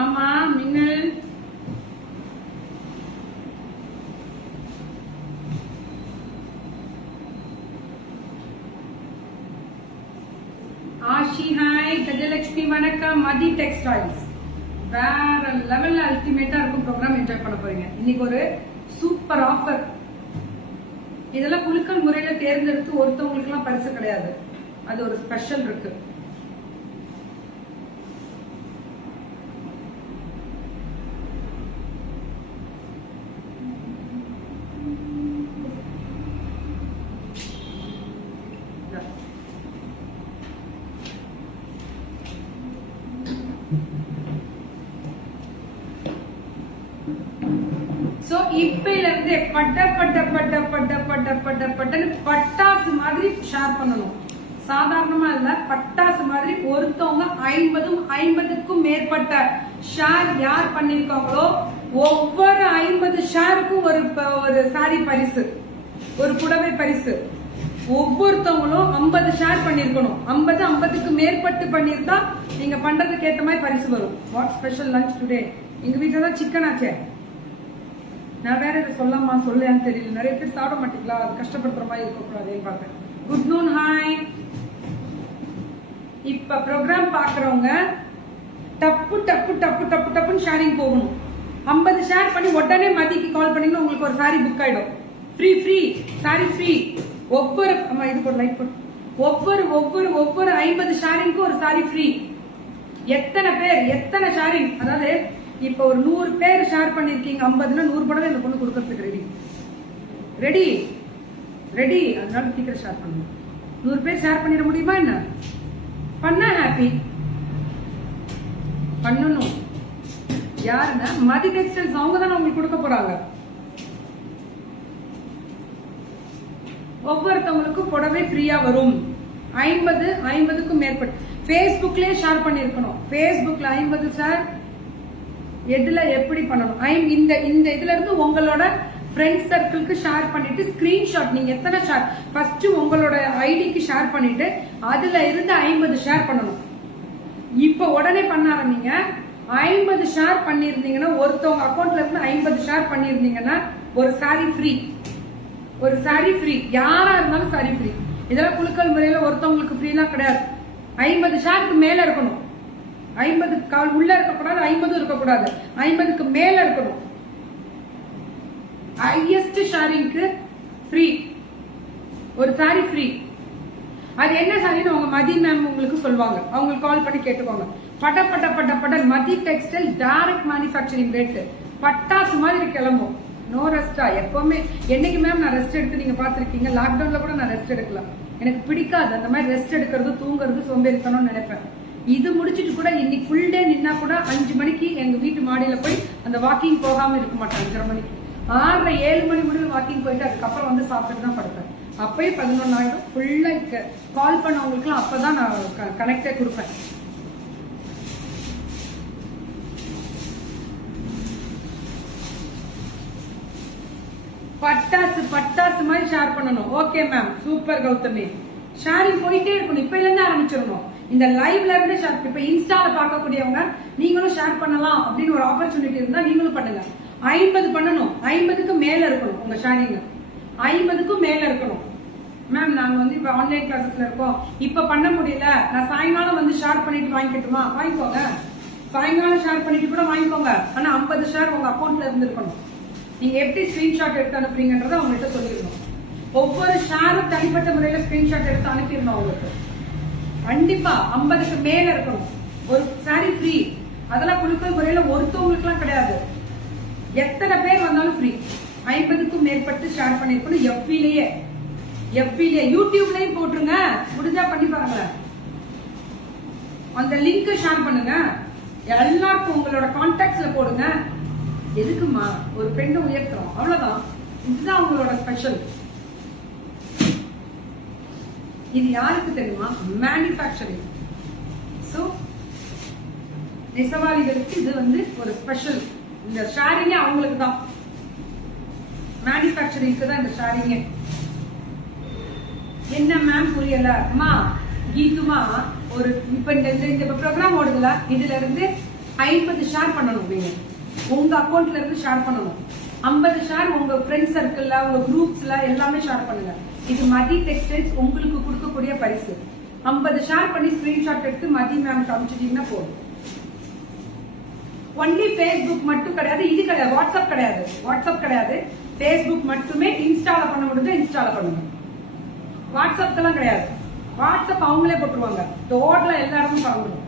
ஆமா மின்னல் ஆஷி ஹாய் கஜலட்சுமி வணக்கம் மதி டெக்ஸ்டைல்ஸ் வேற லெவல்ல அல்டிமேட்டா இருக்கும் ப்ரோக்ராம் என்ஜாய் பண்ண போறீங்க இன்னைக்கு ஒரு சூப்பர் ஆஃபர் இதெல்லாம் குலுக்கல் முறையில தேர்ந்தெடுத்து ஒருத்தவங்களுக்கு எல்லாம் பரிசு கிடையாது அது ஒரு ஸ்பெஷல் இருக்கு சோ இப்பையில இருந்து பட்டாசு மாதிரி ஷேர் பண்ணணும் சாதாரணமா இல்ல பட்டாசு மாதிரி ஒருத்தவங்க 50க்கும் மேற்பட்ட ஷேர் யார் பண்ணிருக்காங்களோ ஒவ்வொரு 50 ஷேருக்கும் ஒரு சாரி பரிசு ஒரு புடவை பரிசு ஒவ்வொருத்தவங்களும் 50 ஷேர் பண்ணிருக்கணும் 50க்கு மேற்பட்டு பண்ணிருந்தா நீங்க பண்றதுக்கு ஏற்ற மாதிரி பரிசு வரும் வாட் ஸ்பெஷல் லஞ்ச் டுடே எங்க வீட்டுல தான் சிக்கன் ஆச்சே நான் வேற இதை சொல்லாமா சொல்லையான்னு தெரியல நிறைய பேர் சாப்பிட மாட்டீங்களா அது கஷ்டப்படுத்துற மாதிரி இருக்கக்கூடாதுன்னு பாப்பேன் குட் நூன் ஹாய் இப்ப ப்ரோக்ராம் பாக்குறவங்க டப்புன்னு ஷேரிங் போகணும் 50 ஷேர் பண்ணி உடனே மதிக்கு கால் பண்ணீங்கன்னா உங்களுக்கு ஒரு சாரி புக் ஆயிடும் ஃப்ரீ சாரி ஃப்ரீ ஒவ்வொரு இதுக்கு ஒரு லைட் ஒவ்வொரு 50 ஷேரிங்க்கும் ஒரு சாரி ஃப்ரீ எத்தனை ஷேரிங் அதாவது இப்ப ஒரு 100 பேர் ஷேர் பண்ணிருக்கீங்க 50ல 100 படம் இந்த பொண்ணு கொடுக்கறதுக்கு ரெடி அதனால சீக்கிரம் ஷேர் பண்ணுங்க 100 பேர் ஷேர் பண்ணிட முடியுமா என்ன பண்ணா ஹாப்பி பண்ணணும் யாருன்னா மதி டெக்ஸ்டைல்ஸ் அவங்க தான் உங்களுக்கு கொடுக்க போறாங்க ஒவ்வொருத்தவங்களுக்கும் புடவை ஃப்ரீயா வரும் 50க்கும் மேற்பட்டு Facebookலயே ஷேர் பண்ணிருக்கணும் Facebookல 50 ஷேர் எதுல எப்படி பண்ணணும் இந்த இதுல இருந்து உங்களோட ஃப்ரெண்ட்ஸ் சர்க்கிளுக்கு ஷேர் பண்ணிட்டு ஸ்கிரீன்ஷாட் நீங்க எத்தனை ஷேர் ஃபர்ஸ்ட் உங்களோட ஐடிக்கு ஷேர் பண்ணிட்டு அதுல இருந்து 50 ஷேர் பண்ணணும் இப்ப உடனே பண்ண ஆரம்பிங்க 50 ஷேர் பண்ணிருந்தீங்கன்னா ஒருத்தவங்க அக்கௌண்ட்ல இருந்து 50 ஷேர் பண்ணிருந்தீங்கன்னா ஒரு சாரி ஃப்ரீ யாரா இருந்தாலும் சாரி ஃப்ரீ இதெல்லாம் குலுக்கல் முறையில ஒருத்தவங்களுக்கு ஃப்ரீலாம் கிடையாது 50 ஷேருக்கு மேல இருக்கணும் 50 கால் உள்ள இருக்கக்கூடாது 50 இருக்கக்கூடாது 50க்கு மேல இருக்கணும் ஹையஸ்ட் ஷேரிங்க்கு ஃப்ரீ ஒரு சாரி ஃப்ரீ அது என்ன சாரின்னு அவங்க மதி மேம் உங்களுக்கு சொல்லுவாங்க அவங்களுக்கு கால் பண்ணி கேட்டுக்கோங்க பட்ட மதி டெக்ஸ்டைல் டைரக்ட் மேனுஃபேக்சரிங் ரேட் பட்டாசு மாதிரி கிளம்பும் நோ ரெஸ்டா எப்பவுமே என்னைக்கு மேம் நான் ரெஸ்ட் எடுத்து நீங்க பாத்திருக்கீங்க லாக்டவுன்ல கூட நான் ரெஸ்ட் எடுக்கலாம் எனக்கு பிடிக்காது அந்த மாதிரி ரெஸ்ட் எடுக்கிறது தூங்குறது சோம்பேறித்தனம்னு நினைப்பேன் இது முடிச்சிட்டு கூட இன்னைக்கு ஃபுல் டே நின்னா கூட 5 மணிக்கு எங்க வீட்டு மாடியில போய் அந்த வாக்கிங் போகாம இருக்க மாட்டேன் 5:30 மணிக்கு 6 7 மணி முடிவு வாக்கிங் போயிட்டு அதுக்கப்புறம் வந்து சாப்பிட்டு தான் படுப்பேன் அப்பயே 11 ஆயிடும் ஃபுல்லா கால் பண்ணவங்களுக்கு எல்லாம் அப்பதான் நான் கனெக்டே கொடுப்பேன் பட்டாசு மாதிரி ஷேர் பண்ணணும் okay ma'am super Gautami sharing போயிட்டே இருக்கணும் இப்ப இருந்து ஆரம்பிச்சிடணும் இந்த லைவ்ல இருந்து ஷேர் இப்ப இன்ஸ்டால பார்க்கக்கூடியவங்க நீங்களும் ஷேர் பண்ணலாம் அப்படின்னு ஒரு ஆப்பர்ச்சுனிட்டி இருந்தா நீங்களும் பண்ணுங்க 50 பண்ணணும் 50க்கு மேல இருக்கணும் உங்க ஷேரிங் 50க்கும் மேல இருக்கணும் மேம் நாங்க வந்து இப்ப ஆன்லைன் கிளாஸஸ்ல இருக்கோம் இப்ப பண்ண முடியல நான் சாயங்காலம் வந்து ஷேர் பண்ணிட்டு வாங்கிக்கட்டுமா வாங்கிக்கோங்க சாயங்காலம் ஷேர் பண்ணிட்டு கூட வாங்கிக்கோங்க ஆனா 50 ஷேர் உங்க அக்கௌண்ட்ல இருந்து இருக்கணும் நீங்க எப்படி ஸ்கிரீன்ஷாட் எடுத்து அனுப்புறீங்கன்றத அவங்கள்ட்ட சொல்லிடணும் ஒவ்வொரு ஷேரும் தனிப்பட்ட முறையில ஸ்கிரீன்ஷாட் எடுத்து அனுப்பிடணும் அவங்களுக்கு கண்டிப்பா 50க்கு மேல இருக்கணும் ஒரு சாரி ஃப்ரீ அதெல்லாம் குலுக்கல் முறையில ஒருத்தவங்களுக்கு எல்லாம் கிடையாது எத்தனை பேர் வந்தாலும் ஃப்ரீ 50க்கும் மேற்பட்டு ஷேர் பண்ணிருக்கணும் எஃபிலேயே யூடியூப்லயும் போட்டுருங்க முடிஞ்சா பண்ணி பாருங்க அந்த லிங்க் ஷேர் பண்ணுங்க எல்லாருக்கும் உங்களோட கான்டாக்ட்ஸ்ல போடுங்க எதுக்குமா ஒரு பெண்ணை உயர்த்துறோம், அவ்வளவுதான். இதுதான் அவங்களோட ஸ்பெஷல். இது யாருக்கு தெரியுமா? மேனுஃபேக்சரிங். சோ நெசவாளிகளுக்கு இது வந்து ஒரு ஸ்பெஷல். இந்த ஷேரிங்கே அவங்களுக்கு தான், மேனுஃபேக்சரிங்க்கு தான் இந்த ஷேரிங்கே. என்ன மேம் புரியல? அம்மா கீதுமா ஒரு இப்ப இந்த ப்ரோக்ராம் ஓடுதுல, இதுல இருந்து 50 ஷேர் பண்ணணும். நீங்க உங்க அக்கௌண்ட்ல இருந்து ஷேர் பண்ணணும். 50 ஷேர் உங்க ஃப்ரெண்ட் சர்க்கிள்ல, உங்க குரூப்ஸ்ல எல்லாமே ஷேர் பண்ணுங்க. இது மதி டெக்ஸ்டைல்ஸ் உங்களுக்கு கொடுக்கக்கூடிய பரிசு. 50 ஷேர் பண்ணி ஸ்கிரீன்ஷாட் எடுத்து மதி மேம் காமிச்சிட்டீங்கன்னா போதும். ஒன்லி Facebook மட்டும் கிடையாது, இது கிடையாது, வாட்ஸ்அப் கிடையாது, வாட்ஸ்அப் கிடையாது, Facebook மட்டுமே. இன்ஸ்டால பண்ண முடிஞ்சா இன்ஸ்டால பண்ணுங்க, வாட்ஸ்அப்லாம் கிடையாது. வாட்ஸ்அப் அவங்களே போட்டுருவாங்க, டோட்டலா எல்லா இடமும் பறந்துடும்.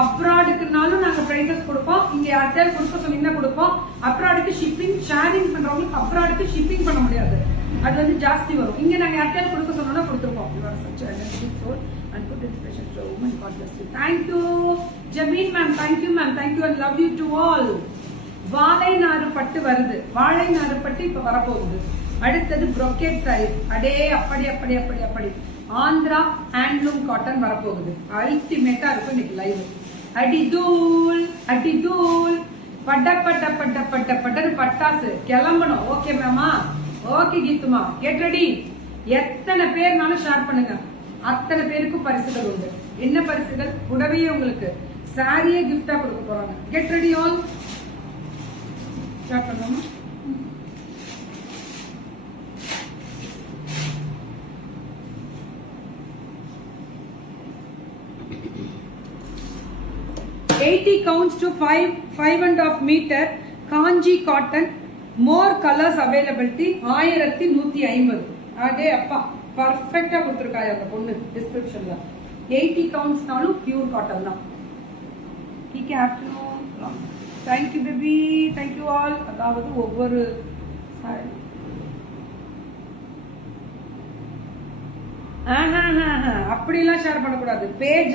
அப்ராடுக்குனாலும் நாங்க பிரைசஸ் கொடுப்போம். இங்க யார்கிட்ட கொடுக்க சொன்னீங்கன்னா கொடுப்போம். அப்ராடுக்கு ஷிப்பிங் ஷேரிங் பண்றவங்களுக்கு அப்ராடுக்கு ஷிப்பிங் பண்ண முடியாது, அது வந்து ஜாஸ்தி வரும். இங்க நாங்க யார்கிட்ட கொடுக்க சொன்னோம்னா கொடுத்துருப்போம். Thank you Jameen ma'am, thank you ma'am, thank you and love you to all. வாழை நாறு பட்டு வருது, வாழை நாறு பட்டு இப்ப வரப்போகுது. அடுத்தது brocade sarees. அடே அப்படி அப்படி அப்படி அப்படி ஆந்திரா ஹேண்ட்லூம் காட்டன் வரப்போகுது. அல்டிமேட்டா இருக்கும் இன்னைக்கு லைவ். அடிதூள் அடிதூள் பட்ட பட்ட பட்ட பட்ட பட்டன்னு பட்டாசு கிளம்பணும். ஓகே மேமா? ஓகே கீத்துமா, கெட் ரெடி. எத்தனை பேர்னாலும் ஷேர் பண்ணுங்க, அத்தனை பேருக்கும் பரிசுகள் உண்டு. என்ன பரிசுகள்? புடவையே உங்களுக்கு சாரியே கிஃப்டா கொடுக்க போறாங்க. Get ready all. ஸ்டார்ட் பண்ணலாமா? $80 counts to 5.5 meter Kanchi cotton. More colours availability. 1150. அதே அப்பா பர்ஃபெக்டா கொடுத்துருக்காரு அந்த பொண்ணு டிஸ்கிரிப்ஷன்ல. 80 கவுண்ட்ஸ்னாலும் பியூர் காட்டன் தான். ठीक है, afternoon. Thank you baby, thank you all. அதாவது ஒவ்வொரு அப்படிலாம் ஷேர் பண்ணக்கூடாது. பேஜ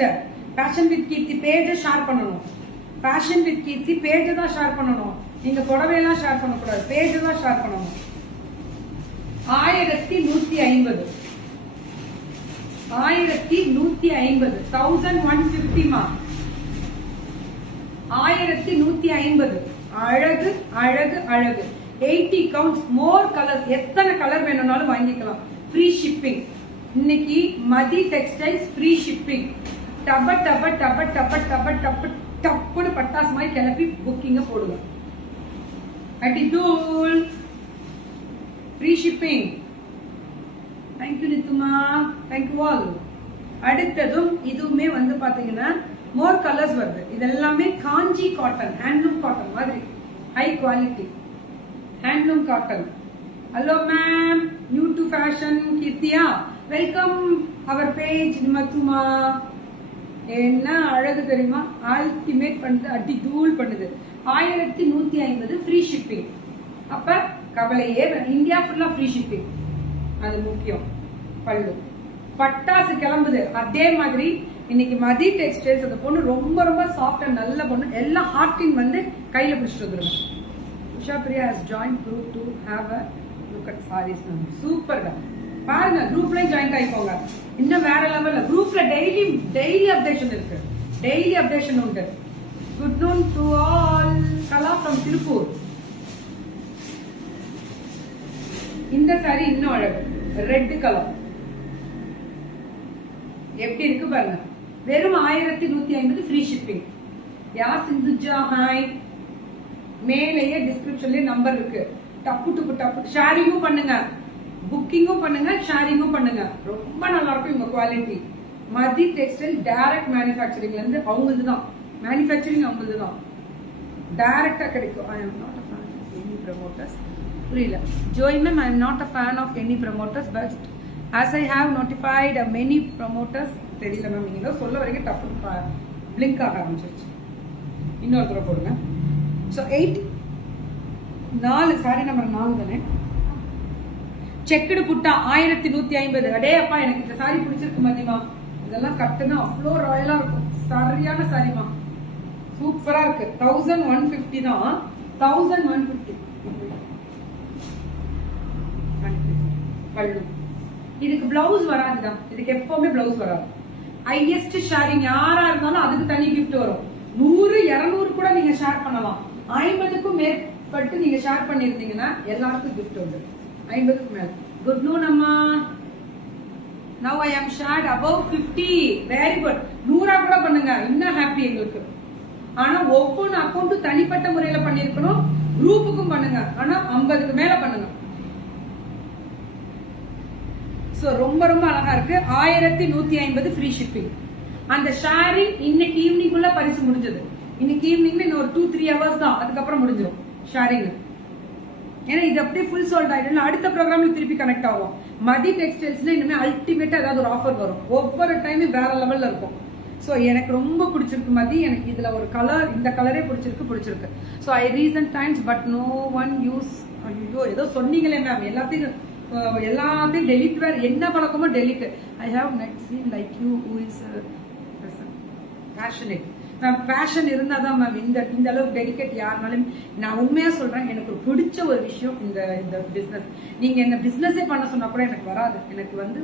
ஃபேஷன் வித் கீர்த்தி பேஜ ஷேர் பண்ணணும். ஃபேஷன் வித் கீர்த்தி பேஜ தான் ஷேர் பண்ணணும். நீங்க புடவையெல்லாம் ஷேர் பண்ணக்கூடாது, பேஜ தான் ஷேர் பண்ணணும். 1150. 1150. 1150 மா. 1150. அழகு அழகு அழகு. 80 கவுண்ட்ஸ். More colours. எத்தனை கலர் வேணும்னாலும் வாங்கிக்கலாம். Free shipping. இன்னைக்கு மதி டெக்ஸ்டைல்ஸ் ஃப்ரீ ஷிப்பிங். டப டப டப டப டப டப டப்புன்னு பட்டாசு மாதிரி கிளப்பி புக்கிங்க போடுங்க. அடிதூள் ஃப்ரீ ஷிப்பிங். தேங்க்யூ நித்துமா, தேங்க்யூ ஆல். அடுத்ததும் இதுவுமே வந்து பாத்தீங்கன்னா மோர் கலர்ஸ் வருது. இதெல்லாமே காஞ்சி காட்டன், ஹேண்ட்லூம் காட்டன் மாதிரி high quality handloom cotton. Hello ma'am, new to fashion கீர்த்தியா, வெல்கம் அவர் பேஜ். மத்துமா என்ன அழகு தெரியுமா? அல்டிமேட் பண்ணுது, அடி தூள் பண்ணுது. 1150 ஃப்ரீ ஷிப்பிங். அப்ப கவலையே, இந்தியா ஃபுல்லா ஃப்ரீ ஷிப்பிங், அது முக்கியம். பல்லு பட்டாசு கிளம்புது. அதே மாதிரி இன்னைக்கு மதி டெக்ஸ்டைல்ஸ் அந்த பொண்ணு ரொம்ப ரொம்ப சாஃப்ட் அண்ட் நல்ல பொண்ணு. எல்லா ஹார்டின் வந்து கையில பிடிச்சிட்டு வந்துருங்க. Usha Priya has join group to have a look at sarees. சூப்பர்ங்க, பாருங்க குரூப்லயும் ஜாயின் ஆயிக்கோங்க. இன்னும் வேற லெவல்ல குரூப்ல டெய்லி அப்டேஷன் இருக்கு, டெய்லி அப்டேஷன் உண்டு. Good noon to all. Kala from Tiruppur. இந்த சாரி இன்னும் அழகு, ரெட் கலர் எப்படி இருக்கு பாருங்க. வெறும் 1150 ஃப்ரீ ஷிப்பிங். யா சிந்துஜா ஹாய். மேலேயே டிஸ்கிரிப்ஷன்லயே நம்பர் இருக்கு. டப்பு டப்பு டப்பு ஷேரிங்கும் பண்ணுங்க, புக்கிங்கும் பண்ணுங்க, ஷேரிங்கும் பண்ணுங்க. ரொம்ப நல்லா இருக்கும் உங்க குவாலிட்டி. மதி டெக்ஸ்டைல் டைரக்ட் மேனுஃபேக்சரிங்ல இருந்து அவங்களுக்கு தான், மேனுஃபேக்சரிங் அவங்களுக்கு தான் டைரக்டா கிடைக்கும். I am not a fan of any promoters. புரியல Joy ma'am, I am not a fan of any promoters, but as I have notified many promoters. தெரியல மேம், நீங்க சொல்ல வரைக்கும் டப்பு பிளிங்க் ஆக ஆரம்பிச்சிருச்சு. இன்னொரு தடவை போடுங்க. ஸோ 4 சாரி நம்பர் 4 தானே. செக்குடு புட்டா 1150. அடே அப்பா, எனக்கு இந்த சாரி பிடிச்சிருக்கு மதிமா. இதெல்லாம் கட்டுனா அவ்வளோ ராயலா இருக்கும். சரியான சாரிமா, சூப்பரா இருக்கு. 1150 தான். 1150 பல்லு. இதுக்கு பிளவுஸ் வராதுதான், இதுக்கு எப்பவுமே பிளவுஸ் வராது. ஹையஸ்ட் ஷேரிங் யாரா இருந்தாலும் அதுக்கு தனி கிஃப்ட் வரும். 100 200 கூட நீங்க ஷேர் பண்ணலாம். 50க்கும் மேற்பட்டு நீங்க ஷேர் பண்ணிருந்தீங்கன்னா எல்லாருக்கும் கிஃப்ட் வந்து 50க்கு மேல. குட் நூன் அம்மா. Now I am shared above 50. Very good. 100 கூட பண்ணுங்க, இன்னும் ஹாப்பி எங்களுக்கு. ஆனா ஒவ்வொரு அக்கௌண்ட்டும் தனிப்பட்ட முறையில பண்ணிருக்கணும். குரூப்புக்கும் பண்ணுங்க, ஆனா 50க்கு மேல பண்ணுங்க. சோ ரொம்ப ரொம்ப அழகா இருக்கு. 1150 ஃப்ரீ ஷிப்பிங். அந்த ஷேரிங் இன்னைக்கு ஈவினிங்குள்ள பரிசு முடிஞ்சது. இன்னைக்கு ஈவினிங்ல இன்னும் ஒரு 2-3 ஹவர்ஸ் தான், அதுக்கப்புறம் முடிஞ்சிடும் ஷேரிங். ஏன்னா இது அப்படியே ஃபுல் சோல்ட் ஆயிடும். அடுத்த ப்ரோக்ராம்ல திருப்பி கனெக்ட் ஆகும். மதி டெக்ஸ்டைல்ஸ்ல இனிமே அல்டிமேட்டா ஏதாவது ஒரு ஆஃபர் வரும். ஒவ்வொரு டைமும் வேற லெவல்ல இருக்கும். ஸோ எனக்கு ரொம்ப பிடிச்சிருக்கு மதி. எனக்கு இதுல ஒரு கலர், இந்த கலரே பிடிச்சிருக்கு. So I recent times but no one use. ஐயோ ஏதோ சொன்னீங்களே மேம், எல்லாத்தையும் டெலிட். வேற என்ன பழக்கமோ delete. I have not seen like you who is passionate. Ma'am passion இருந்தா தான் மேம் இந்த அளவுக்கு டெடிகேட் யாருனாலும். நான் உண்மையா சொல்றேன், எனக்கு பிடிச்ச ஒரு விஷயம் இந்த பிசினஸ். நீங்க என்ன பிசினஸே பண்ண சொன்னா கூட எனக்கு வராது. எனக்கு வந்து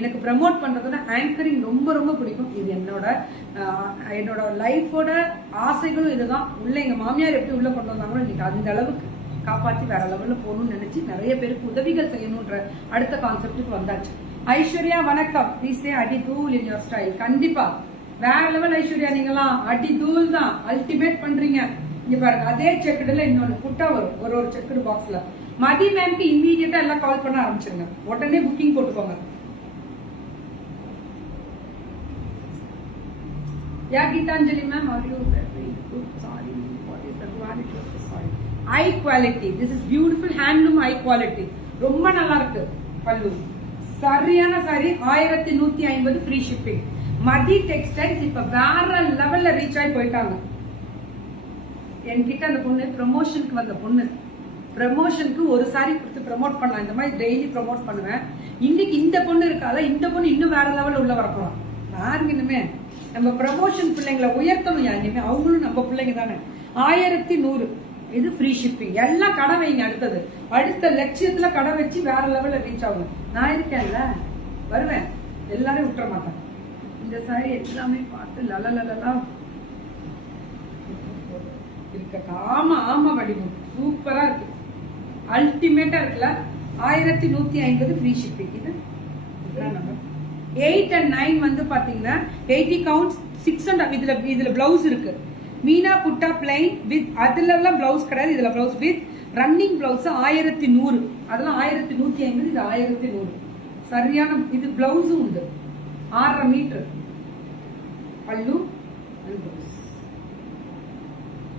எனக்கு ப்ரமோட் பண்றதுனா ஆங்கரிங் ரொம்ப ரொம்ப பிடிக்கும். இது என்னோட லைஃபோட ஆசைகளும் இதுதான். உள்ள எங்க மாமியார் எப்படி உள்ள கொண்டு வந்தாங்களோ இன்னைக்கு அந்த அளவுக்கு காப்பாற்றி வேற லெவல்ல போகணும்னு நினைச்சு நிறைய பேருக்கு உதவிகள் செய்யணும்ன்ற அடுத்த கான்செப்டுக்கு வந்தாச்சு. ஐஸ்வர்யா வணக்கம். ப்ளீஸ் சே அடி தூள் இன் யுவர் ஸ்டைல். கண்டிப்பா வேற லெவல் ஐஸ்வர்யா, நீங்களாம் அடி தூள் தான், அல்டிமேட் பண்றீங்க. இங்க பாருங்க, அதே செக்குடுல இன்னொன்னு புட்டா வரும், ஒரு செக்குடு பாக்ஸ்ல. மதி மேம்க்கு இம்மீடியட்டா எல்லாம் கால் பண்ண ஆரம்பிச்சிருங்க, உடனே புக்கிங் போட்டுக்கோங்க. Yeah Geethanjali ma'am, are you very good? Sorry, what is the quality of the sari? High quality. This is beautiful handloom high quality. ரொம்ப நல்லா இருக்கு பல்லு. சரியான sari. 1150 free shipping. Mathi textiles இப்ப வேற லெவல்ல ரீச் ஆகி போயிட்டாங்க. என்கிட்ட அந்த பொண்ணு ப்ரமோஷனுக்கு வந்த பொண்ணு. ப்ரமோஷனுக்கு ஒரு சாரி கொடுத்து ப்ரமோட் பண்ணலாம். இந்த மாதிரி டெய்லி ப்ரமோட் பண்ணுவேன். இன்னைக்கு இந்த பொண்ணு இருக்கால, இந்த பொண்ணு இன்னும் வேற லெவல்ல உள்ள வரப்போறான். யாருங்க இனிமே நம்ம ப்ரமோஷன் பிள்ளைங்களை உயர்த்தணும். இனிமே அவங்களும் நம்ம பிள்ளைங்க தானே. 1100 இது ஃப்ரீ ஷிப்பிங். எல்லாம் கடை வைங்க. அடுத்த லட்சியத்துல கடை வச்சு வேற லெவல்ல ரீச் ஆகும். நான் இருக்கேன்ல, வருவேன், எல்லாரையும் விட்டுற மாட்டேன். இந்த சாரி எல்லாமே பார்த்து லலலலா இருக்கா. ஆமா வடிவம் சூப்பரா இருக்கு, அல்டிமேட்டா இருக்குல்ல. 1150 ஃப்ரீ ஷிப்பிங். இது நம்பர் 8 and 9 வந்து பாத்தீங்கன்னா 80 கவுண்ட்ஸ் 600. இதுல பிளவுஸ் இருக்கு. மீனா புட்டா பிளைன் வித், அதுல எல்லாம் பிளவுஸ் கிடையாது. இதுல பிளவுஸ் வித் ரன்னிங் பிளவுஸ் 1100. அதெல்லாம் 1150. இது 1100. சரியான. இது பிளவுஸும் உண்டு. 6.5 மீட்டர் பல்லு.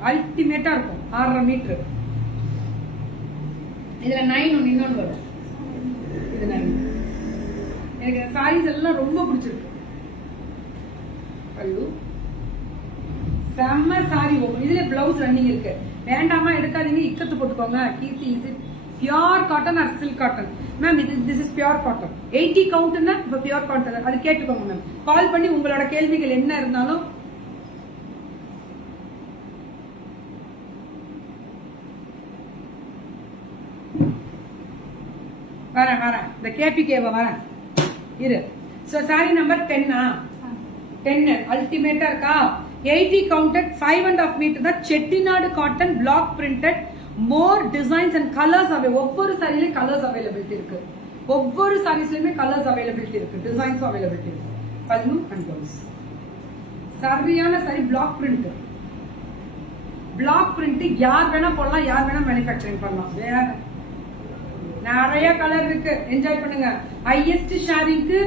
அல்டிமேட்டா இருக்கும். 6.5 மீட்டர். இதுல 9 ஒன்னு இன்னொன்னு வரும். இது 9. எனக்கு சாரீஸ் எல்லாம் ரொம்ப பிடிச்சிருக்கு. பல்லு செம்ம சாரி. இதுல பிளவுஸ் ரன்னிங் இருக்கு. வேண்டாமா எடுக்காதீங்க, இக்கத்து போட்டுக்கோங்க. Keerthi, is it pure cotton or silk cotton? Ma'am this is pure cotton. 80 கவுண்ட்னா இப்ப பியூர் காட்டன். அது கேட்டுக்கோங்க மேம். கால் பண்ணி உங்களோட கேள்விகள் என்ன இருந்தாலும் வரேன். இந்த கேபிகேவ வரேன் இரு. சோ சாரி நம்பர் 10 அல்டிமேட்டா இருக்கா. 80 counted 5.5 மீட்டர் தான். Chettinad cotton block printed. More designs and colours ஒவ்வொரு சாரியிலும் கலர்ஸ் அவைலபிலிட்டி இருக்கு. ஒவ்வொரு சாரீஸ்லயுமே கலர்ஸ் அவைலபிலிட்டி இருக்கு, டிசைன்ஸ் அவைலபிலிட்டி இருக்கு. பல்லு அண்ட் பிளவுஸ் சரியான சாரி. பிளாக் பிரிண்ட் யார் வேணா போடலாம், யார் வேணா மேனுஃபேக்சரிங் பண்ணலாம். வேற நிறைய கலர் இருக்கு, என்ஜாய் பண்ணுங்க. ஹையஸ்ட் ஷேரிங்க்கு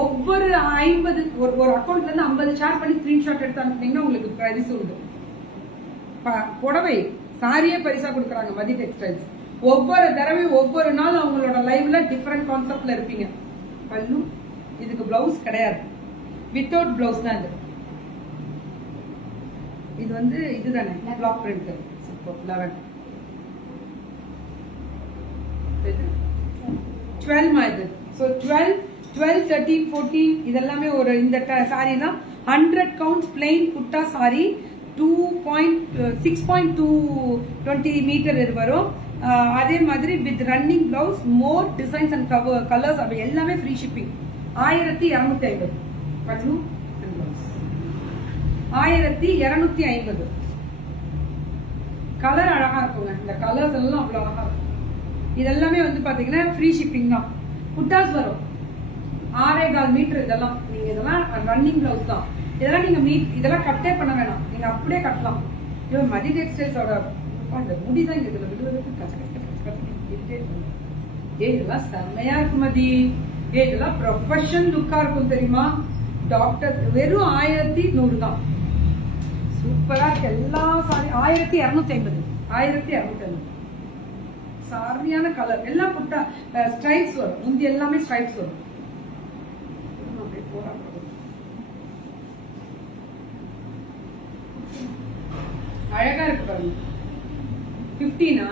ஒவ்வொரு 50 ஒரு அக்கௌண்ட்ல இருந்து 50 ஷேர் பண்ணி ஸ்கிரீன்ஷாட் எடுத்து அனுப்புனீங்கன்னா உங்களுக்கு பரிசு உண்டு. புடவை சாரியே பரிசா கொடுக்குறாங்க மதி டெக்ஸ்டைல்ஸ். ஒவ்வொரு தடவையும் ஒவ்வொரு நாள் அவங்களோட லைவ்ல டிஃபரெண்ட் கான்செப்ட்ல இருப்பீங்க. பல்லு. இதுக்கு பிளவுஸ் கிடையாது, வித்தவுட் பிளவுஸ் தான் இது. இது வந்து இதுதானே பிளாக் பிரிண்ட். 11 12 மாதிரி. ஸோ 12, 13, 14 இதெல்லாமே ஒரு இந்த சாரி தான். 100 கவுண்ட்ஸ் பிளெயின் புட்டா சாரி. 6.220 மீட்டர் இது வரும். அதே மாதிரி with running blouse, more designs and colours அப்படி எல்லாமே ஃப்ரீ ஷிப்பிங். 1250 பட்டு அண்ட் பிளவுஸ் 1250. கலர் அழகா இருக்குங்க, இந்த கலர்ஸ் எல்லாம் அவ்வளவு அழகா இருக்கும். இதெல்லாமே வந்து பாத்தீங்கன்னா ஃப்ரீ ஷிப்பிங் தான். புட்டாஸ் வரும் 6.25 மீட்டர். இதெல்லாம் நீங்க இதெல்லாம் ரன்னிங் பிளவுஸ் தான். இதெல்லாம் நீங்க இதெல்லாம் கட்டே பண்ண வேணாம், நீங்க அப்படியே கட்டலாம். இவன் மதி டெக்ஸ்டைல்ஸோட அந்த முடிதான் இங்க இதுல விடுவதற்கு இதெல்லாம் செம்மையா இருக்கும் மதி. இதெல்லாம் ப்ரொஃபஷனல் லுக்கா இருக்கும் தெரியுமா. டாக்டர் வெறும் 1100 தான். சூப்பரா இருக்கு எல்லா சாரி. 1250 1250 சாரியான கலர். எல்லாம் புட்டா ஸ்ட்ரைப்ஸ் வரும், முந்தி எல்லாமே ஸ்ட்ரைப்ஸ் வரும். அழகா இருக்கு பாருங்க. 15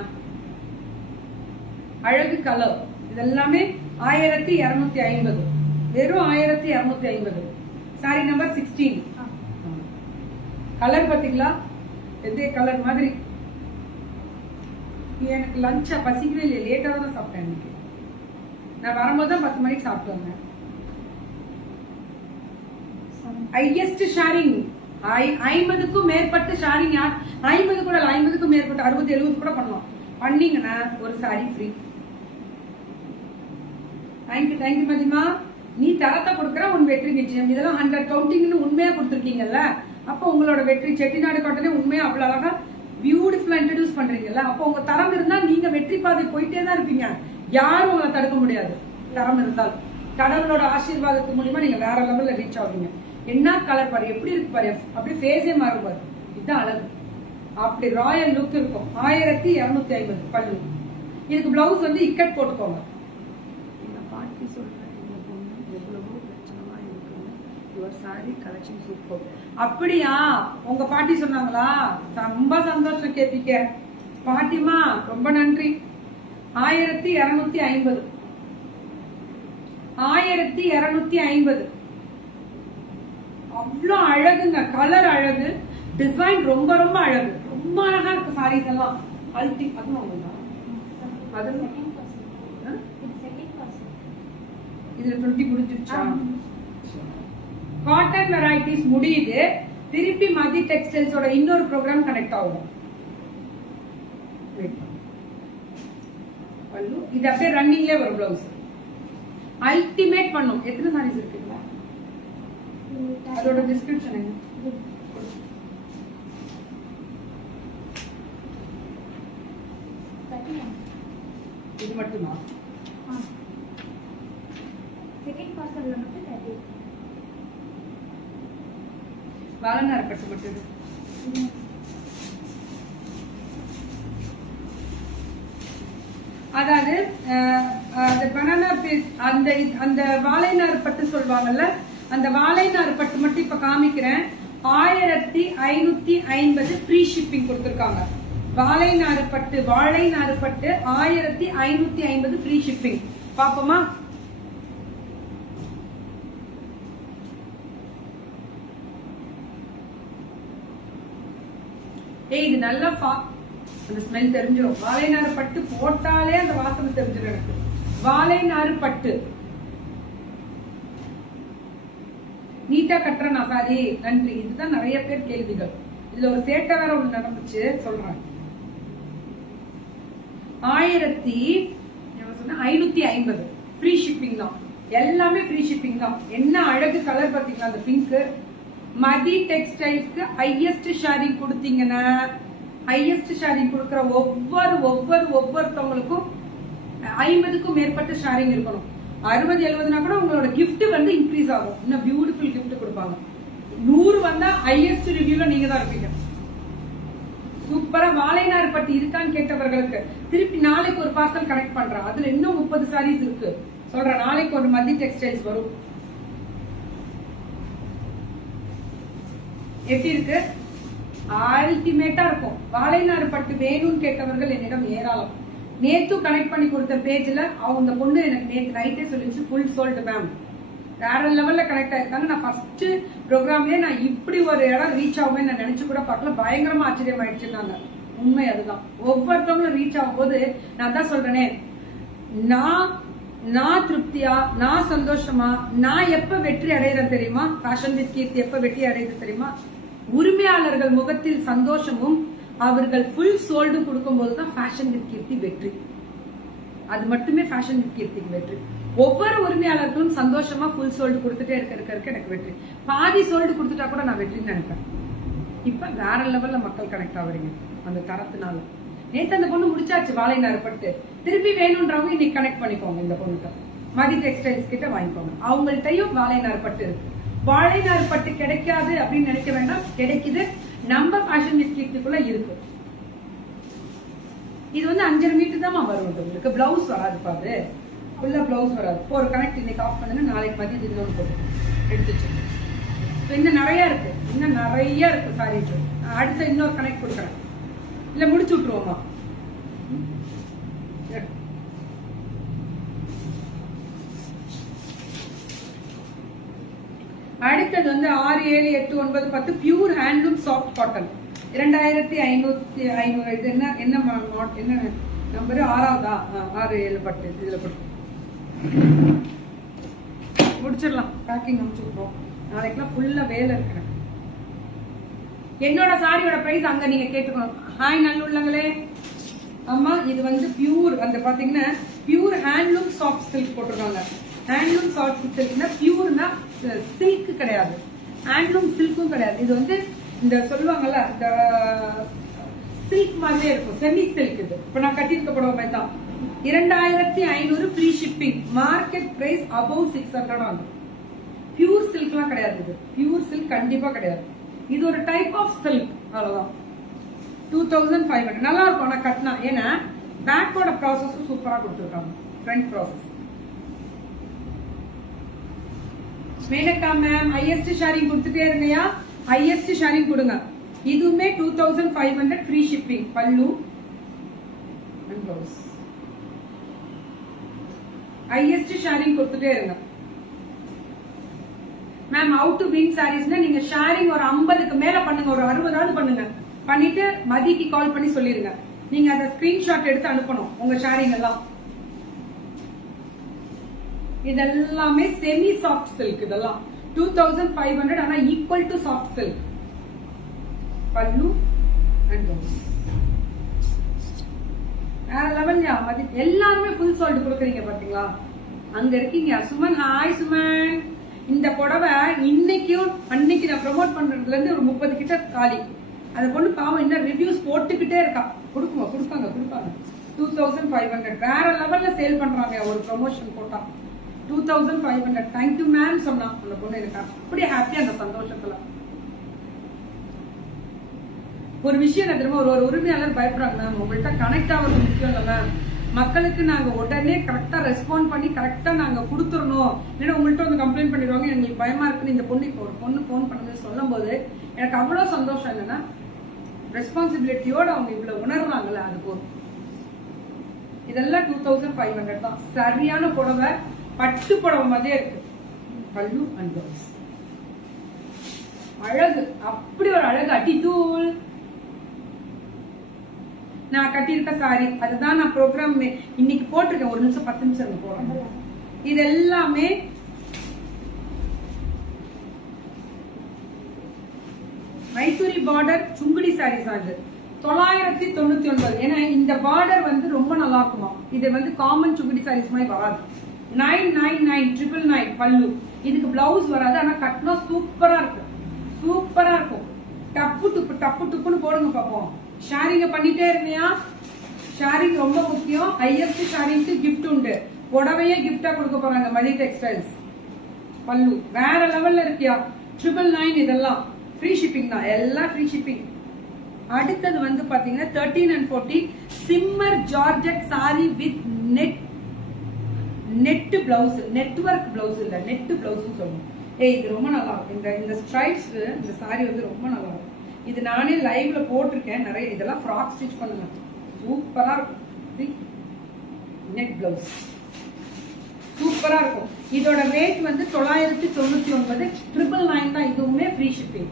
அழகு கலர். இதெல்லாமே 1250, வெறும் 1250. Sorry number 16. கலர் பாத்தீங்களா, எதே கலர் மாதிரி. எனக்கு லஞ்சா பசிக்கவே இல்லை, லேட்டா தான் சாப்பிட்டேன். இன்னைக்கு நான் வரும்போது தான் 10 மணிக்கு சாப்பிட்டு வந்தேன். ஹையஸ்ட் ஷேரிங் 50க்கும் மேற்பட்ட ஷேரிங். 50 கூட 50க்கும் மேற்பட்ட 60 70 கூட பண்ணலாம். பண்ணீங்கன்னா ஒரு சாரி ஃப்ரீ. தேங்க்யூ மதிமா. நீ தரத்தை கொடுக்குற உன் வெற்றி நிச்சயம். இதெல்லாம் 100 கவுண்டிங்னு உண்மையா கொடுத்துருக்கீங்கல்ல, அப்ப உங்களோட வெற்றி. செட்டிநாடு காட்டனே உண்மையா அவ்வளவு அழகா பியூட்டிஃபுல்லா இன்ட்ரடியூஸ் பண்றீங்கல்ல, அப்ப உங்க தரம் இருந்தா நீங்க வெற்றி பாதை போயிட்டே தான் இருப்பீங்க. யாரும் உங்களை தடுக்க முடியாது. தரம் இருந்தால் கடவுளோட ஆசீர்வாதத்து மூலியமா நீங்க வேற லெவல்ல ரீச் ஆகுவீங்க. என்ன கலர் பாரு, எப்படி இருக்கு பாரு, அப்படியே ஃபேஸே மாறும் பாரு. இதுதான் அழகு. அப்படி ராயல் லுக் இருக்கும். 1250 பல்லு. இதுக்கு பிளவுஸ் வந்து இக்கட் போட்டுக்கோங்க. பாட்டி சொல்றேன், எவ்வளவோ பிரச்சனைமா இருக்கு, யுவர் சாரி கலெக்ஷன் சூப்பர். அப்படியா, உங்க பாட்டி சொன்னாங்களா? ரொம்ப சந்தோஷம் கேப்பீங்க பாட்டிமா, ரொம்ப நன்றி. 1250 1250 அவ்வளோ அழகுங்க. கலர் அழகு, டிசைன் ரொம்ப ரொம்ப அழகு, ரொம்ப அழகா இருக்கு சாரீஸ் எல்லாம். அல்டி அதுவும் இதுல 20 முடிஞ்சிருச்சா? காட்டன் வெரைட்டிஸ் முடியுது. திருப்பி மதி டெக்ஸ்டைல்ஸோட இன்னொரு ப்ரோக்ராம் கனெக்ட் ஆகும். இது அப்படியே ரன்னிங்லேயே வரும். பிளவுஸ் அல்டிமேட் பண்ணும். எத்தனை சாரீஸ் இருக்குங்களா, அதோட டிஸ்கிரிப்ஷன் என்ன? இது மட்டுமா? வாழநார் பட்டு மட்டும். அதாவது பனானா அந்த வாழைநார் பட்டு சொல்லுவாங்கல்ல, அந்த வாழைநார் பட்டு மட்டும் இப்ப காமிக்கிறேன். 1550 ஃப்ரீ ஷிப்பிங் கொடுத்திருக்காங்க. வாழைநாறு பட்டு 1550 ஃப்ரீ ஷிப்பிங். பாப்போமா? இது நல்லா அந்த ஸ்மெல் தெரிஞ்சிடும். வாழைநாறு பட்டு போட்டாலே அந்த வாசனை தெரிஞ்சிடும் எனக்கு. வாழைநாறு பட்டு நீட்டா கட்டுறேன் நான் சாரி. நன்றி. இதுதான் நிறைய பேர் கேள்விகள். இதுல ஒரு சேட்டை வேற ஒண்ணு நடந்துச்சு, சொல்றேன். 1550 ஃப்ரீ ஷிப்பிங் தான். எல்லாமே ஃப்ரீ ஷிப்பிங் தான். என்ன அழகு கலர் பாத்தீங்களா, அந்த பிங்க். மதி டெக்ஸ்டைல்ஸ்க்கு ஹையஸ்ட் ஷேரிங் கொடுத்தீங்கன்னா, ஹையஸ்ட் ஷேரிங் கொடுக்கிற ஒவ்வொருத்தவங்களுக்கும் 50க்கும் மேற்பட்ட ஷேரிங் இருக்கணும். 60 70 கூட உங்களோட கிஃப்ட் வந்து இன்க்ரீஸ் ஆகும். இன்னும் பியூட்டிஃபுல் கிஃப்ட் கொடுப்பாங்க. 100 வந்தா ஹையஸ்ட் ரிவ்யூல நீங்க தான் இருப்பீங்க. சூப்பரா வாழைநாறு பட்டு இருக்கான்னு கேட்டவர்களுக்கு திருப்பி நாளைக்கு ஒரு பார்சல் கனெக்ட் பண்றேன். அதுல இன்னும் 30 சாரீஸ் இருக்கு சொல்றேன். நாளைக்கு ஒரு மதி டெக்ஸ்டைல்ஸ் வரும். எப்படி இருக்கு? அல்டிமேட்டா இருக்கும். வாழைநாறு பட்டு வேணும்னு கேட்டவர்கள் என்னிடம் ஏராளம். நேத்து கனெக்ட் பண்ணி கொடுத்த பேஜ்ல அவங்க பொண்ணு எனக்கு நேற்று நைட்டே சொல்லிச்சு, ஃபுல் சோல்டு மேம். வேற லெவல்ல கனெக்ட் ஆயிருக்காங்க. நான் ஃபர்ஸ்ட் ப்ரோக்ராம்லயே நான் இப்படி ஒரு இடம் ரீச் ஆகுமே நான் நினைச்சு கூட பார்க்கல. பயங்கரமா ஆச்சரியம் ஆயிடுச்சுன்னாங்க. உண்மை அதுதான். ஒவ்வொருத்தவங்களும் ரீச் ஆகும் போது நான் தான் சொல்றேனே, நான் திருப்தியா, நான் சந்தோஷமா, நான் எப்ப வெற்றி அடைகிறேன் தெரியுமா? ஃபேஷன் வித் கீர்த்தி எப்ப வெற்றி அடைகிறது தெரியுமா? உரிமையாளர்கள் முகத்தில் சந்தோஷமும் அவர்கள் ஃபுல் சோல்டும் கொடுக்கும் போதுதான் ஃபேஷன் வித் கீர்த்தி வெற்றி. அது மட்டுமே ஃபேஷன் வித் கீர்த்திக்கு வெற்றி. ஒவ்வொரு உரிமையாளர்களும் சந்தோஷமா ஃபுல் சோல்டு கொடுத்துட்டே இருக்க எனக்கு வெற்றி. பாதி சோல்டு கொடுத்துட்டா கூட நான் வெற்றின்னு நினைப்பேன். இப்ப வேற லெவல்ல மக்கள் கனெக்ட் ஆகுறீங்க அந்த தரத்தினால. நேத்து அந்த பொண்ணு முடிச்சாச்சு வாழை நார்பட்டு. திருப்பி வேணும்ன்றவங்க இன்னைக்கு கனெக்ட் பண்ணிக்கோங்க. இந்த பொண்ணுக்கு மதி டெக்ஸ்டைல்ஸ் கிட்ட வாங்கிக்கோங்க. அவங்கள்ட்டையும் வாழை நார்பட்டு இருக்கு. வாழை நார்பட்டு கிடைக்காது அப்படின்னு நினைக்க வேண்டாம், கிடைக்குது. நம்ம ஃபேஷன் வித் கீர்த்திக்குள்ள இருக்கு. இது வந்து 5.5 மீட்டர் தான் வரும். உங்களுக்கு பிளவுஸ் வராது, பாரு ஃபுல்லா பிளவுஸ் வராது. ஒரு கனெக்ட் இன்னைக்கு ஆஃப் பண்ணுங்க, நாளைக்கு மதியம் இன்னொன்று போட்டு எடுத்துச்சு. இன்னும் நிறைய இருக்கு, இன்னும் நிறைய இருக்கு சாரீஸ். அடுத்த இன்னொரு கனெக்ட் கொடுக்குறேன், இல்ல முடிச்சு விட்டுருவோமா? அடுத்தது வந்து 6, 7, 8, 9, 10 பியூர் ஹேண்ட்லூம் சாஃப்ட் காட்டன் 2500. இது என்ன என்ன நம்பரு? 6ஆவதா? 6, 7 பட்டு இதுல போட்டு முடிச்சிடலாம். பேக்கிங் முடிச்சுருக்கோம். நாளைக்குலாம் ஃபுல்லா வேலை இருக்கிறேன். என்னோட சாரியோட பிரைஸ் அங்க நீங்க கேட்டுக்கணும். ஹாய் நல்லுள்ளங்களே. ஆமா, இது வந்து பியூர் அந்த பாத்தீங்கன்னா பியூர் ஹேண்ட்லூம் சாஃப்ட் சில்க் போட்டிருக்காங்க. ஹேண்ட்லூம் சாஃப்ட் சில்க்னா பியூர்னா சில்க் கிடையாது, ஹேண்ட்லூம் சில்க்கும் கிடையாது. இது வந்து இந்த சொல்லுவாங்கல்ல இந்த சில்க் மாதிரியே இருக்கும், செமி சில்க். இது இப்ப நான் கட்டியிருக்க புடவை தான் 2500 free shipping. Market price above 600 ஆகும். பியூர் சில்க் எல்லாம் கிடையாது. இது பியூர் சில்க் கண்டிப்பா கிடையாது. இது ஒரு டைப் ஆஃப் சில்க், அவ்வளவுதான். 2500 நல்லா இருக்கும். ஆனா கட்டினா, ஏன்னா பேக்கோட ப்ராசஸும் சூப்பரா கொடுத்துருக்காங்க. Front process. Menaka ma'am highest sharing கொடுத்துட்டே இருங்கயா, ஹையஸ்ட் ஷேரிங் கொடுங்க. இதுவுமே 2500 free shipping. Pallu and blouse. Highest sharing கொடுத்துட்டே இருங்க மேம். ஹவு டு வின் சாரீஸ்னா நீங்க ஷேரிங் ஒரு 50க்கு மேல பண்ணுங்க, ஒரு 60ஆவது பண்ணுங்க. பண்ணிட்டு மதிக்கு கால் பண்ணி சொல்லிருங்க. நீங்க அதை ஸ்கிரீன்ஷாட் எடுத்து அனுப்பணும் உங்க ஷேரிங் எல்லாம். இதெல்லாமே செமி சாஃப்ட் சில்க். இதெல்லாம் 2500. ஆனா ஈக்குவல் டு சாஃப்ட் சில்க். பல்லு அண்ட் ப்ளவுஸ் வேற லெவல்யா. மதி எல்லாருமே ஃபுல் சோல்டு கொடுக்குறீங்க பாத்தீங்களா? அங்க இருக்கீங்க. சுமன் ஹாய் சுமன். இந்த புடவை இன்னைக்கும் அன்னைக்கு நான் ப்ரமோட் பண்றதுல இருந்து ஒரு 30 கிட்ட காலி. அது பொண்ணு பாவம் இன்னும் ரிவ்யூஸ் போட்டுக்கிட்டே இருக்கா. கொடுப்பாங்க 2500. வேற லெவல்ல சேல் பண்றாங்க. ஒரு ப்ரமோஷன் போட்டா 2500. தேங்க்யூ மேம் சொன்னா அந்த பொண்ணு. எனக்கு அப்படியே ஹாப்பியா அந்த சந்தோஷத்துல. ஒரு விஷயம் என்ன தெரியுமா, ஒரு உரிமையாளர் பயப்படுறாங்க மேம், உங்கள்கிட்ட கனெக்ட் ஆகிறது முக்கியம் இல்ல மேம். மக்களுக்கு நாங்க உடனே கரெக்டா ரெஸ்பாண்ட் பண்ணி கரெக்டா நாங்க கொடுத்துடணும், இல்லைன்னா உங்கள்கிட்ட வந்து கம்ப்ளைண்ட் பண்ணிடுவாங்க, எங்களுக்கு பயமா இருக்குன்னு இந்த பொண்ணு இப்போ ஒரு பொண்ணு போன் பண்ணது சொல்லும் போது எனக்கு அவ்வளவு சந்தோஷம். என்னன்னா ரெஸ்பான்சிபிலிட்டியோட அவங்க இவ்வளவு உணர்றாங்கல்ல, அது போதும். இதெல்லாம் 2500 தான். சரியான புடவை, பட்டு புடவை மாதிரியே இருக்கு. பல்லு அண்ட் ப்ளவுஸ் அழகு, அப்படி ஒரு அழகு. அடிதூள். நான் கட்டியிருக்க சாரி அதுதான் நான் ப்ரோக்ராம் இன்னைக்கு போட்டிருக்கேன். ஒரு நிமிஷம் 10 நிமிஷம் போறேன். இது எல்லாமே மைசூரி பார்டர் சுங்குடி சாரீஸ். அது 999. ஏன்னா இந்த பார்டர் வந்து ரொம்ப நல்லா இருக்குமா. இது வந்து காமன் சுங்குடி சாரீஸ் மாதிரி வராது. 999 பல்லு. இதுக்கு பிளவுஸ் வராது. ஆனா கட்டினா சூப்பரா இருக்கு, சூப்பரா இருக்கும். டப்பு டுப்புன்னு போடுங்க பாப்போம். ஷேரிங்க பண்ணிட்டே இருந்தியா? ஷேரிங் ரொம்ப முக்கியம். ஹையஸ்ட் ஷேரிங்க்கு கிஃப்ட் உண்டு. புடவையே கிஃப்டா கொடுக்க போறாங்க மதி டெக்ஸ்டைல்ஸ். பல்லு வேற லெவல்ல இருக்கியா. 999. இதெல்லாம் ஃப்ரீ ஷிப்பிங் தான், எல்லாம் ஃப்ரீ ஷிப்பிங். அடுத்தது வந்து பாத்தீங்கன்னா 13 and 14 shimmer georgette sari with net blouse. Network blouse இல்ல, நெட் பிளவுஸ் சொல்லுவோம். இது ரொம்ப நல்லா இருக்கும். இந்த ஸ்ட்ரைப்ஸ் இந்த சாரி வந்து ரொம்ப நல்லா இருக்கும். இது நானே லைவ்ல போட்டிருக்கேன் நிறைய. இதெல்லாம் ஃப்ராக் ஸ்டிச் பண்ணுங்க, சூப்பரா இருக்கும். நெட் பிளவுஸ் சூப்பரா இருக்கும். இதோட ரேட் வந்து 999, 999 தான். இதுவுமே ஃப்ரீ ஷிப்பிங்.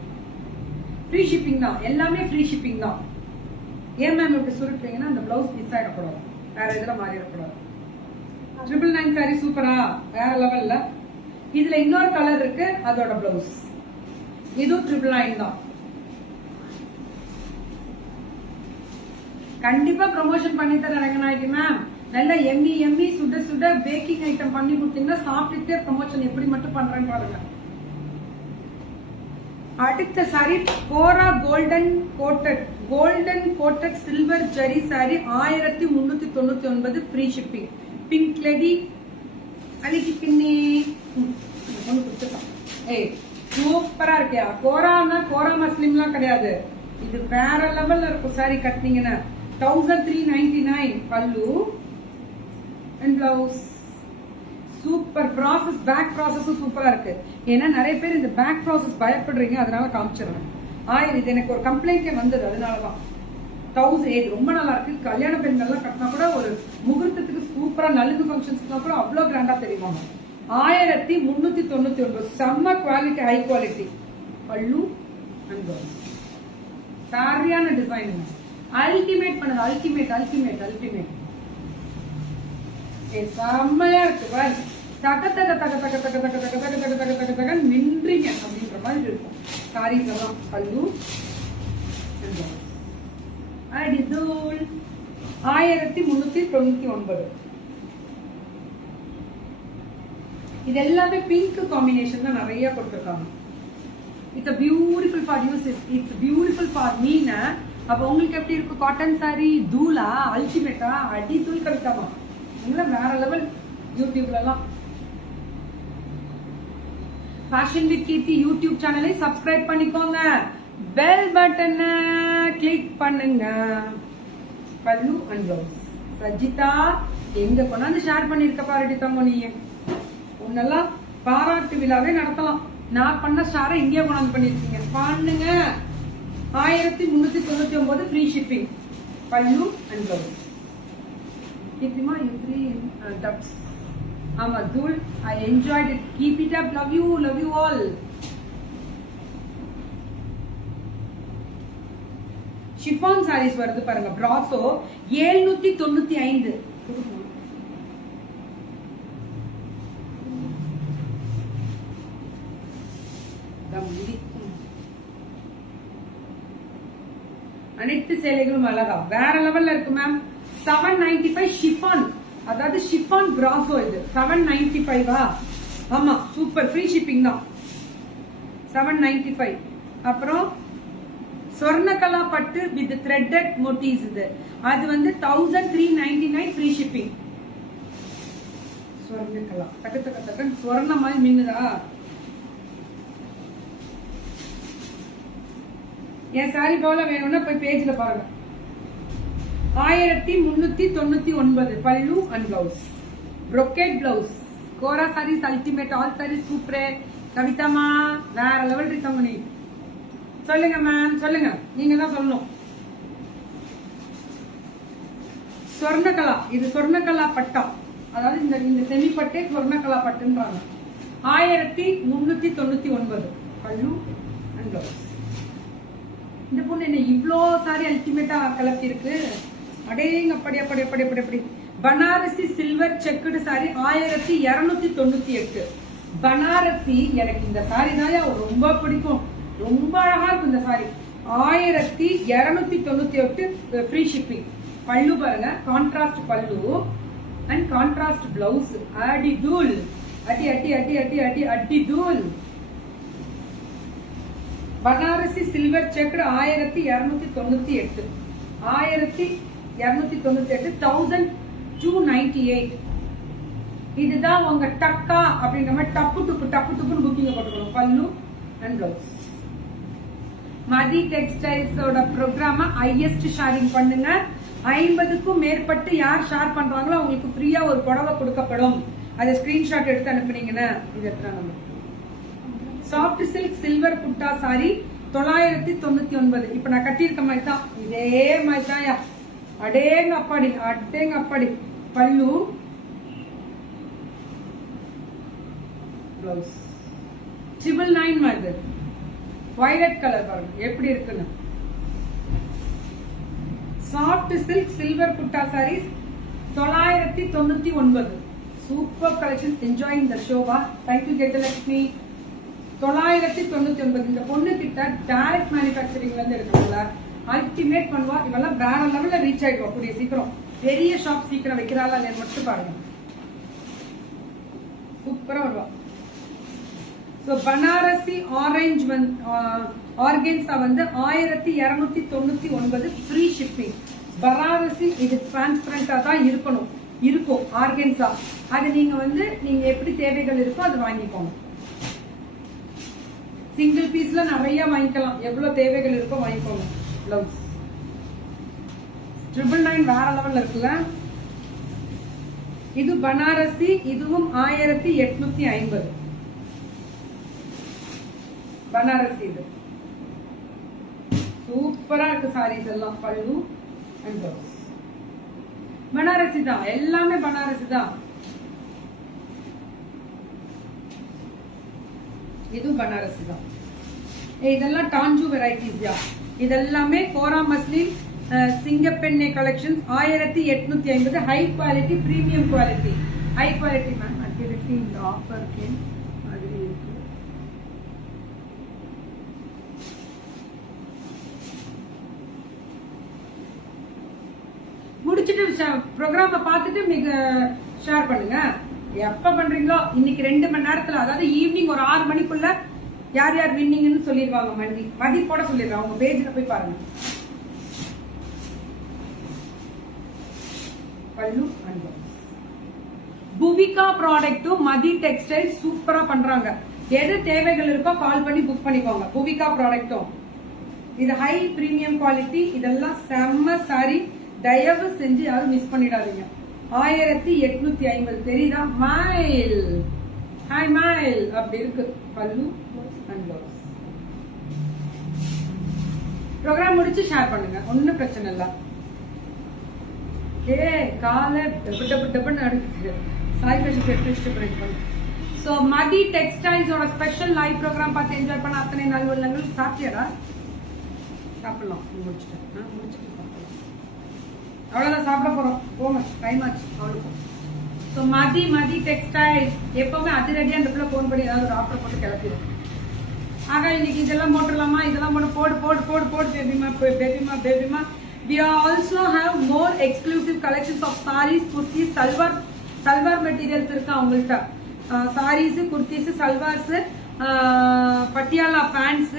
ஃப்ரீ ஷிப்பிங் தான், எல்லாமே ஃப்ரீ ஷிப்பிங் தான். ஏன் மேம் இப்படி சொல்லிட்டீங்கன்னா அந்த பிளவுஸ் மிஸ் ஆகிடக்கூடாது, வேற எதுல மாறிடக்கூடாது. 999 சாரி சூப்பரா, வேற லெவல்ல. இதுல இன்னொரு கலர் இருக்கு, அதோட பிளவுஸ். இதுவும் 999 தான். கண்டிப்பா ப்ரமோஷன் பண்ணி தர ரங்கநாயகி மேம். நல்ல எம்மி சுட சுட பேக்கிங் ஐட்டம் பண்ணி கொடுத்தீங்கன்னா சாப்பிட்டுட்டே ப்ரமோஷன் எப்படி மட்டும் பண்றேன்னு பாருங்க. அடுத்த sari kora golden coated silver zari sari 1399 free shipping. Pink lady அன்னைக்கு பின்னி ஒண்ணு கொடுத்துட்டான். ஏய் சூப்பரா இருக்கியா. கோரானா கோரா மஸ்லிம்லாம் கிடையாது, இது வேற லெவல்ல இருக்கும். சாரி கட்டினீங்கன்னா 1399 pallu and blouse. Super process, back ப்ராசஸும் சூப்பரா இருக்கு. ஏன்னா நிறைய பேர் இந்த பேக் ப்ராசஸ் பயப்படுறீங்க, அதனால காமிச்சிடுறேன். இது எனக்கு ஒரு கம்ப்ளைண்டே வந்தது, அதனாலதான் 1000 ரொம்ப நல்லா இருக்கு. கல்யாண பெண்கள்லாம் கட்டினா கூட ஒரு முகூர்த்தத்துக்கு சூப்பரா, நலுங்கு ஃபங்க்ஷன்ஸ்க்கு கூட அவ்வளவு கிராண்டா தெரியுமா. 1399 செம்ம குவாலிட்டி, ஹை குவாலிட்டி பல்லு அண்ட் பிளவுஸ். சரியான டிசைன், அல்டிமேட் பண்ணுங்க. அல்டிமேட் செம்மையா இருக்கு பாரு. தக தக தக தக தக தக தக தக தக தக தக தக நின்றீங்க அப்படின்ற மாதிரி இருக்கும். சாரீஸ்லாம் பல்லு அடிதூள் 1399. இது எல்லாமே பிங்க் காம்பினேஷன் தான் நிறைய கொடுத்துருக்காங்க. It's beautiful for use, it's beautiful for mean. அப்ப உங்களுக்கு எப்படி இருக்கு காட்டன் சாரி? தூளா, அல்டிமேட்டா, அடி தூள் கவிதாமா, வேற லெவல். யூடியூப்ல எல்லாம் ஃபேஷன் வித் கீர்த்தி யூடியூப் சேனலை சப்ஸ்கிரைப் பண்ணிக்கோங்க, பெல் பட்டனை கிளிக் பண்ணுங்க. பல்லு அண்ட் பிளவுஸ். சஜிதா எங்க கொண்டாந்து ஷேர் பண்ணிருக்க பாருடி தங்க. நீ உன்னெல்லாம் பாராட்டு விழாவே நடத்தலாம். நான் பண்ண ஷேரை இங்கே கொண்டாந்து பண்ணிருக்கீங்க, பண்ணுங்க. 1399 free shipping. Pallu and blouse. கீர்த்திமா யூ 3 டப்ஸ். ஆமா தூள், I enjoyed it. Keep it up. Love you all. Chiffon saris வருது பாருங்க, பிராசோ 795. அனைத்து சேலைகளும் அழகா வேற லெவல்ல இருக்கு மேம். 795 ஷிஃபான், அதாவது ஷிஃபான் பிராசோ. இது 795. ஆமா சூப்பர், ஃப்ரீ ஷிப்பிங் தான். 795. அப்புறம் சொர்ணகலா பட்டு வித் த்ரெட்டட் மோட்டிவ்ஸ். இது அது வந்து 1399 ஃப்ரீ ஷிப்பிங். சொர்ணகலா தக்க தக்க தக்க சொர்ண மாதிரி மின்னுதா. என் சாரி போல வேணும்னா போய் பேஜ்ல பாருங்க. 1399 pallu and blouse. brocade blouse. Kora saris ultimate, all saris super. கவிதாமா வேற லெவல் இருக்காங்க. நீ சொல்லுங்க மேம், சொல்லுங்க, நீங்க தான் சொல்லணும். சொர்ணகலா, இது சொர்ணகலா பட்டா, அதாவது இந்த செமி பட்டே சொர்ணகலா பட்டுன்றாங்க. 1399 பல்லு அண்ட் பிளவுஸ். இந்த பொண்ணு என்ன இவ்ளோ சாரி அல்டிமேட்டா கலப்பி இருக்கு. அடேங்க அப்படி அப்படி அப்படி அப்படி அப்படி. Banarasi silver checked sorry 1298. Banarasi எனக்கு இந்த சாரி தான் ரொம்ப பிடிக்கும், ரொம்ப அழகா இருக்கும் இந்த சாரி. 1298 free shipping. பல்லு பாருங்க, கான்ட்ராஸ்ட் பல்லு அண்ட் கான்ட்ராஸ்ட் பிளவுஸ். அடி தூள், அடி அடி அடி அடி அடி அடி தூள். Banarasi silver checked 1298. 1298 இதுதான் உங்க டக்கா அப்படின்ற மாதிரி டப்பு டுப்புன்னு புக்கிங் போட்டுக்கணும். Pallu and blouse. மதி டெக்ஸ்டைல்ஸோட ப்ரோக்ராம ஹையஸ்ட் ஷேரிங் பண்ணுங்க. 50க்கும் மேற்பட்டு யார் ஷேர் பண்றாங்களோ அவங்களுக்கு ஃப்ரீயா ஒரு புடவை கொடுக்கப்படும். அதை ஸ்கிரீன்ஷாட் எடுத்து அனுப்புனீங்கன்னா இது எத்தனை நம்பர். சாஃப்ட் சில்க் சில்வர் புட்டா சாரி 999. இப்ப நான் கட்டியிருக்க மாதிரி தான், இதே மாதிரி தான். அடேங்க அப்பாடி அடேங்க அப்பாடி. பல்லு பிளவுஸ் 999 மாதிரி வயலட் கலர் பாருங்க எப்படி இருக்குன்னு. Soft silk silver butta saris 999. Super collection. Enjoying the ஷோவா. தேங்க்யூ கெட்டலட்சுமி. 999. இந்த பொண்ணு கிட்ட டைரக்ட் மேனுபேக்சரிங்ல இருந்து எடுக்கணும்ல, அல்டிமேட் பண்ணுவா. இவெல்லாம் வேற லெவல்ல ரீச் ஆயிடுவா கூடிய சீக்கிரம். பெரிய ஷாப் சீக்கிரம் வைக்கிறாளா இல்லையா மட்டும் பாருங்க. சூப்பரா வருவா. சோ பனாரசி ஆரஞ்சு ஆர்கன்ஸா வந்து 1299 ஃப்ரீ ஷிப்பிங். பனாரசி இது டிரான்ஸ்பரண்டா தான் இருக்கும் ஆர்கன்ஸா. அது நீங்க எப்படி தேவைகள் இருக்கோ அது வாங்கிக்கோங்க. சிங்கிள் பீஸ்ல நிறைய வாங்கிக்கலாம், எவ்வளவு தேவைகள் இருக்கோ வாங்கிக்கோங்க. பிளவுஸ் 999 வேற லெவல்ல இருக்குல்ல. இது பனாரசி, இதுவும் 1850 பனாரசி. இது சூப்பரா இருக்கு சாரீஸ் எல்லாம். பல்லு அண்ட் பிளவுஸ் பனாரசி தான், எல்லாமே பனாரசி தான். இது பனாரசி தான். இதெல்லாம் டான்ஜு வெரைட்டிஸ். இதெல்லாமே கோரா மஸ்லின் சிங்கப்பெண்ணை collections 1850. High quality, premium quality, high quality. Ma'am accurately இந்த ஆஃபருக்கு மாதிரி இருக்கு. முடிச்சுட்டு ப்ரோக்ராம பார்த்துட்டு நீங்க ஷேர் பண்ணுங்க. எப்ப பண்றீங்களோ இன்னைக்கு 2 மணி நேரத்துல, அதாவது ஈவினிங் ஒரு 6 மணிக்குள்ள யார் யார் வின்னிங்னு சொல்லிடுவாங்க. மதி போட சொல்லிடுறாங்க. உங்க பேஜ்ல போய் பாருங்க. பல்லு அண்ட் புவிகா ப்ராடக்ட்டும் மதி டெக்ஸ்டைல் சூப்பரா பண்றாங்க. எது தேவைகள் இருக்கோ கால் பண்ணி புக் பண்ணிக்கோங்க. புவிகா ப்ராடக்ட்டும் இது ஹை பிரீமியம் குவாலிட்டி. இதெல்லாம் செம்ம சாரி. தயவு செஞ்சு யாரும் மிஸ் பண்ணிடாதீங்க. 1850 தெரியுதா? மைல் ஹாய் மைல் அப்படி இருக்கு. Pallu and blouse. ப்ரோக்ராம் முடிச்சு ஷேர் பண்ணுங்க, ஒன்னும் பிரச்சனை இல்ல. காலை டப்பு அடுத்து சாய் ஃபேஷன் செட் பண்ணு. சோ மதி டெக்ஸ்டைல்ஸோட ஸ்பெஷல் லைவ் ப்ரோக்ராம் பார்த்து என்ஜாய் பண்ண அத்தனை நல்வல்லங்கள். சாப்பிட்டியாடா? சாப்பிடலாம். முடிச்சுட்டு சாப்பிடலாம். அவ்வளவுதான், சாப்பிட போறோம். போங்க, டைம் ஆச்சு அவளுக்கும். சோ மதி டெக்ஸ்டைல்ஸ் எப்பவுமே அதிரடியா அந்த பிள்ளை போன் பண்ணி ஏதாவது ஒரு ஆஃபர் போட்டு கிளப்பிடும். ஆக இன்னைக்கு இதெல்லாம் போட்டுடலாமா, இதெல்லாம் போடு பேபிமா. We also have more exclusive collections of sarees, kurtis, salwar materials இருக்கு அவங்கள்ட்ட. sarees, kurtis, salwars, patiala pants,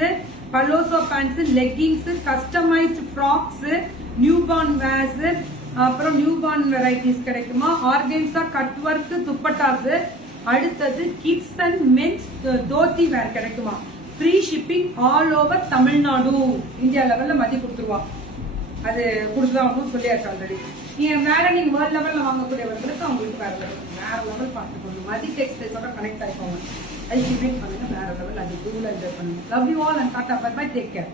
paloso pants, leggings, customized frocks, newborn wears, அப்புறம் newborn varieties கிடைக்குமா. Organza cut work dupattas. அடுத்தது கிட்ஸ் அண்ட் மென்ஸ் தோத்தி வேர் கிடைக்குமா. Free shipping all over Tamil Nadu. India லெவல்ல மதி கொடுத்துருவா. அது கொடுத்துதான் சொல்லியாச்சு ஆல்ரெடி. நீங்க வேர்ல்ட் லெவல்ல வாங்கக்கூடியவர்களுக்கு அவங்களுக்கு வேற லெவல் பார்த்துக்கோங்க. மதி டெக்ஸ்டைல்ஸோட கனெக்ட் ஆயிக்கோங்க. அது பண்ணுங்க, வேற லெவல். அது டூல என்ஜாய் பண்ணுங்க. Love you all and tata bye bye. Take care.